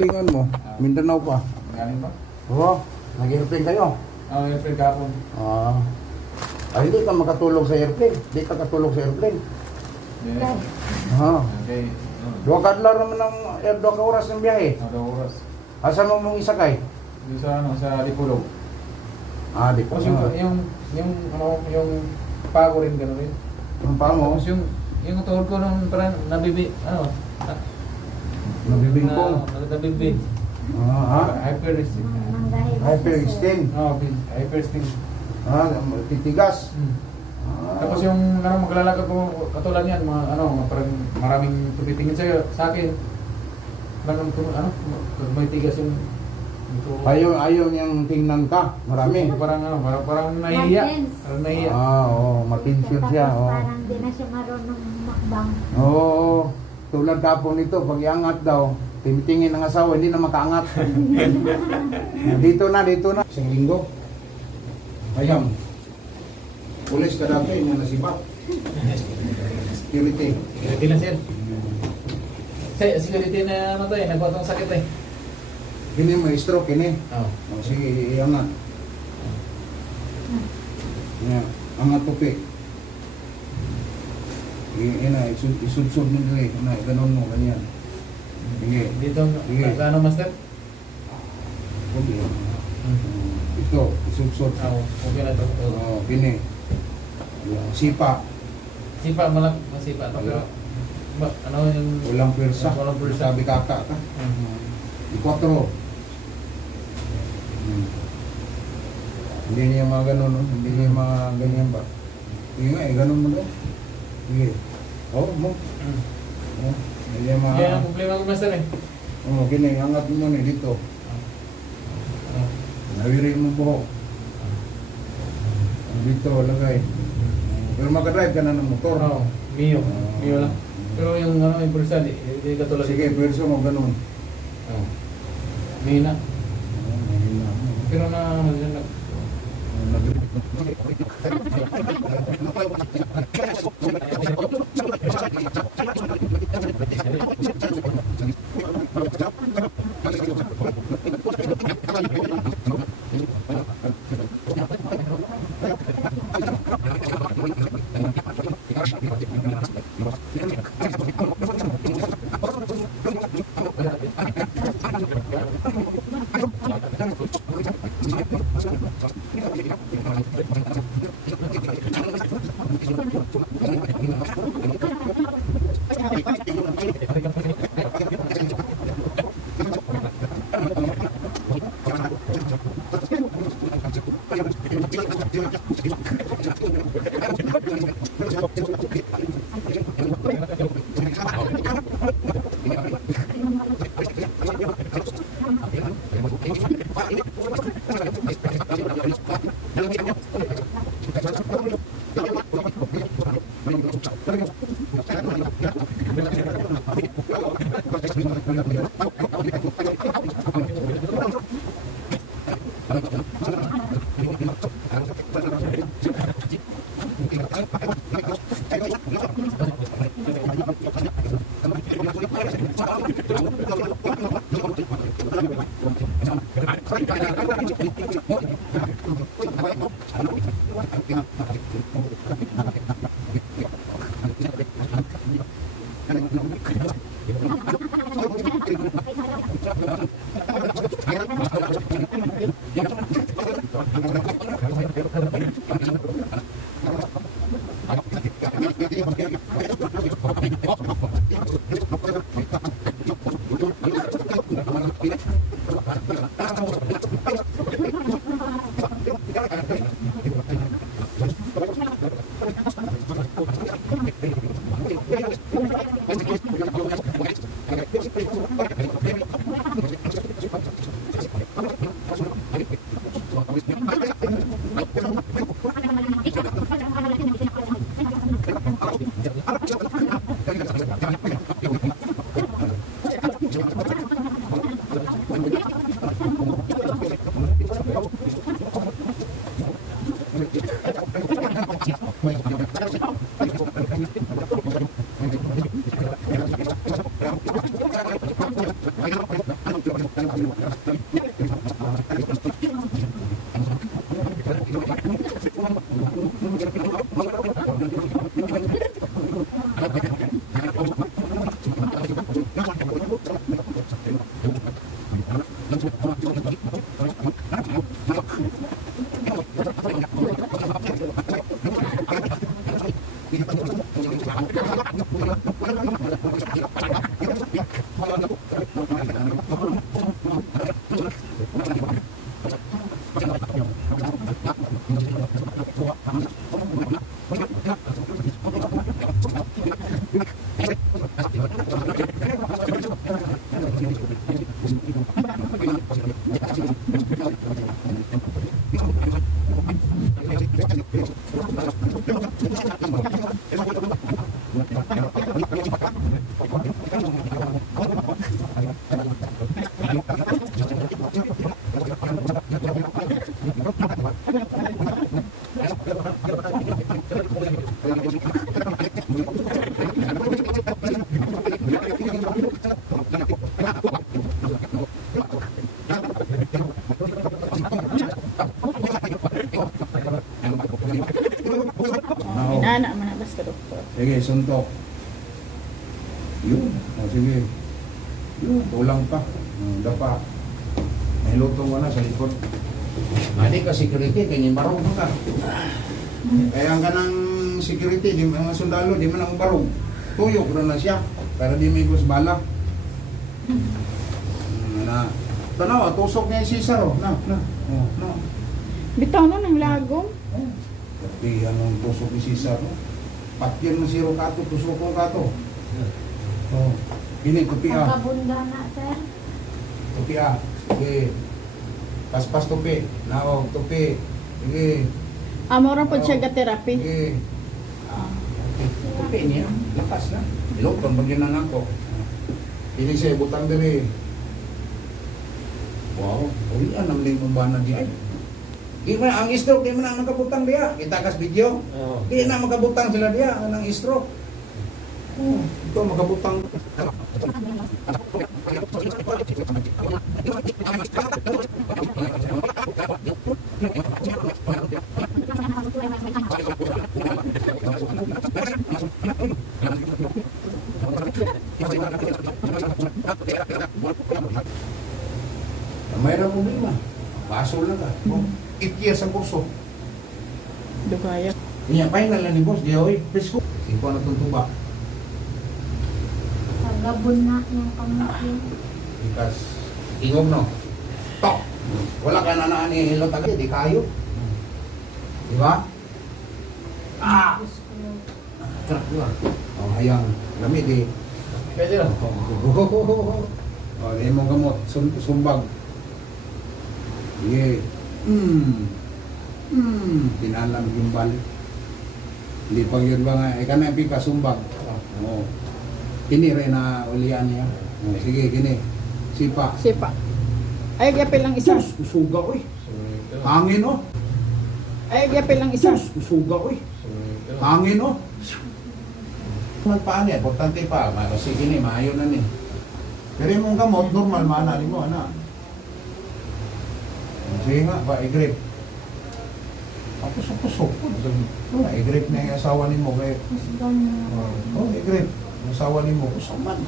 Lingon mo, Mindanao pa. Galing ba? Oo, nag-airplane kayo. Oo, airplane kahapon. Ay, hindi ka makatulog sa airplane. Hindi ka katulog sa airplane. Yeah. Okay. Dua kadlaw naman ng 2 ka oras ng biyahe. 2 oras. Asa mo mong isakay? Yung sa ano, sa Lipulog. Di ko. Tapos yung paa ko rin gano'n rin. Ang paa mo? Tapos yung tuhod ko nung parang Nabibingkong. Nabibig. Hyperextend. Hyperextend. Oo, hyperextend. Titigas. Tapos yung maglalakad ko katulad yan, parang maraming tumitingin sa akin. Parang may tigas yung Ayaw niyang tingnan ka. Marami. Parang nahihiya. Parang nahihiya. Matensyon siya. Parang di na siya marunong makbang. Oo. Tulad kapon nito, pag iangat daw, tinitingin ng asawa, hindi na makaangat. Dito na. Isang linggo. Ayam. Pulis ka dati, na nasibak. Security. Security lang siya. Security na nagpatong sakit eh. Kini may stroke, kini. Oo. Sige, iangat. Angat tupi. Isudsud mo dili. Ganon mo, ganyan. Sige. Dito, ano master? Okay. Ito, isudsud. Okay na ito. Kini. Sipa. Sipa, masipa. Pero, ano yung... Walang pwersa. Walang pwersa. Sabi kaka ka. Ikwatro. Hindi niya mga ganon, no? Hindi niya mga ganyan ba? Sige nga, ganon mo daw. Sige. Mo. Hindi niya mga... Yan ang problema ko master eh. Gini, angat mo na dito. Nawiri mo buhok. Dito, lagay. Pero makadrive ka na ng motor. Oo, Mio. Mio lang. Pero yung yung pulsa, di katulad. Sige, pwersa mo, ganon. Mahina. Pero na Inana man na basta doktor. Sige, suntok. Yun. O, sige. Yun, kulang pa. Dapa. May lutong ka na sa likod. Hindi ka security, ganyan barong ka. Kaya ka ng security, di mga sundalo, di man ang barong. Tuyok na siya. Para di may gus bala. Na. Tanaw, tusok niya yung Cesar. Oh. Na. Oh, no. Bitaw no ng lagom. Tapi anong tusok ni Cesar, no? Patyan mo si Rocato, tusok ko kato. Oh. Ini tupi ah. Pagkabunda na, sir. Tupi ah. Sige. Paspas tupi. Nao, tupi. Sige. Amo ra pod siya ga therapy. Sige. Ah, okay. Tupi niya. Lakas na. Ilokon bagyan na nako. Ini siya butang diri. Wow. Uli ang limong ba na diyan. Di man ang stroke, di man ang makabutang diya. Kita kas video. Di na makabutang sila diya ang stroke. Oh, ito makabutang. Mayroong problema. Basol na ka. 8 years ang kurso. Dugaya. Inya final na ni boss, di oy. Presko. Siko na tuntuba. Pagkabun na yung pamilya. Ikas ingog no. Tok. Wala ka na naan ni hello tagay, di kayo. Di ba? Ah. Trak di ba? Oh, hayang lamig di. Pwede lang. Oh, di mo gamot sumbag. Sige. Pinalam yung balik. Hindi pag yun ba nga, ka na pipa sumbag. Oo. Kini rin na ulian niya. Oh, sige, kini. Sipa. Sipa. Ay gyapil lang isa. Sus, usuga oy. Hangin oh. Ay gyapil lang isa. Sus, usuga oy. Hangin oh. Magpaan yan, importante pa. Kasi kini, maayo na ni. Pero yung gamot, normal maanali mo, ana. Sige nga, ba, i-grip. Ang pusok-pusok. I-grip na yung asawa ni mo. Mas ganyan. Oh, i-grip. Ang asawa ni mo, pusok man.